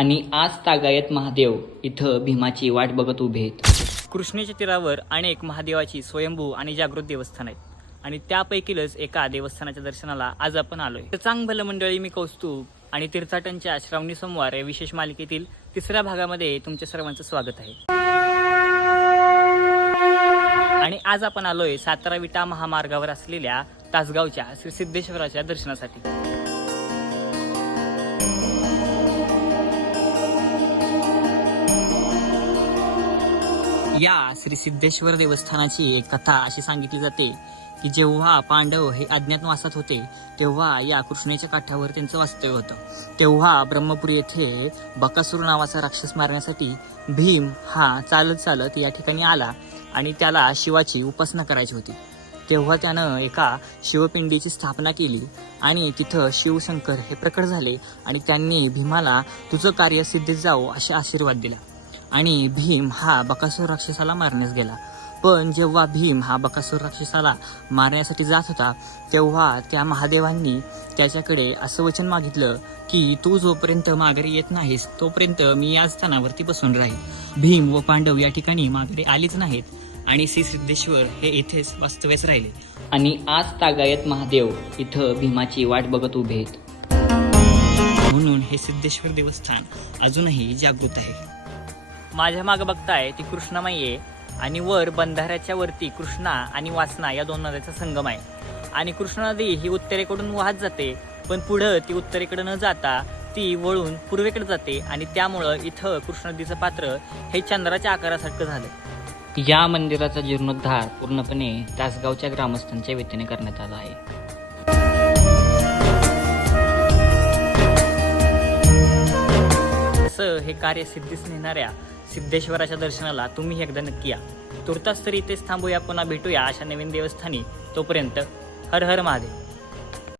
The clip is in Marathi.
आणि आज तागायत महादेव इथं भीमाची वाट बघत उभे आहेत. कृष्णेच्या तीरावर अनेक महादेवाची स्वयंभू आणि जागृत देवस्थान आहेत. आणि त्यापैकीलच एका देवस्थानाच्या दर्शनाला आज आपण आलोय. तर चांग भलं मंडळी मी कौस्तुभ आणि तीर्थाटनच्या श्रावणी सोमवार या विशेष मालिकेतील तिसऱ्या भागामध्ये तुमच्या सर्वांचं स्वागत आहे. आणि आज आपण आलोय सातारा विटा महामार्गावर असलेल्या तासगावच्या श्री सिद्धेश्वराच्या दर्शनासाठी. या श्री सिद्धेश्वर देवस्थानाची एक कथा अशी सांगितली जाते की जेव्हा पांडव हे अज्ञातवासात होते तेव्हा या कृष्णेच्या काठावर त्यांचं वास्तव्य होतं. तेव्हा ब्रह्मपुरी येथे बकासूर नावाचा राक्षस मारण्यासाठी भीम हा चालत चालत या ठिकाणी आला आणि त्याला शिवाची उपासना करायची होती. तेव्हा त्यानं एका शिवपिंडीची स्थापना केली आणि तिथं शिवशंकर हे प्रकट झाले आणि त्यांनी भीमाला तुझं कार्य सिद्धीत जावो असे आशीर्वाद दिला. आणि भीम हा बकासूर राक्षसाला मारण्यास गेला. पण जेव्हा भीम हा बकासूर राक्षसाला मारण्यासाठी जात होता तेव्हा त्या महादेवांनी त्याच्याकडे असं वचन मागितलं की तू जोपर्यंत माघारी येत नाहीस तोपर्यंत मी या स्थानावरती बसून राहील भीम व पांडव या ठिकाणी माघारी आलीच नाहीत आणि श्री सिद्धेश्वर हे इथेच वास्तव्यास राहिले. आणि आज तागायत महादेव इथं भीमाची वाट बघत उभे आहेत. म्हणून हे सिद्धेश्वर देवस्थान अजूनही जागृत आहे. माझ्या मागे बघताय ती कृष्णामाई आहे. आणि वर बंधाऱ्याच्या वरती कृष्णा आणि वासना या दोन नद्याचा संगम आहे. आणि कृष्णा नदी ही उत्तरेकडून वाहत जाते पण पुढं ती उत्तरेकडे न जाता ती वळून पूर्वेकडे जाते आणि त्यामुळं इथं कृष्णा नदीचं पात्र हे चंद्राच्या आकारासारखं झालं. या मंदिराचा जीर्णोद्धार पूर्णपणे तासगावच्या ग्रामस्थांच्या वतीने करण्यात आला आहे. असं हे कार्य सिद्धीस नेणाऱ्या सिद्धेश्वराच्या दर्शनाला तुम्ही एकदा नक्की या. तुर्तास तरी इथेच थांबूया पुन्हा भेटूया अशा नवीन देवस्थानी. तोपर्यंत हर हर महादेव.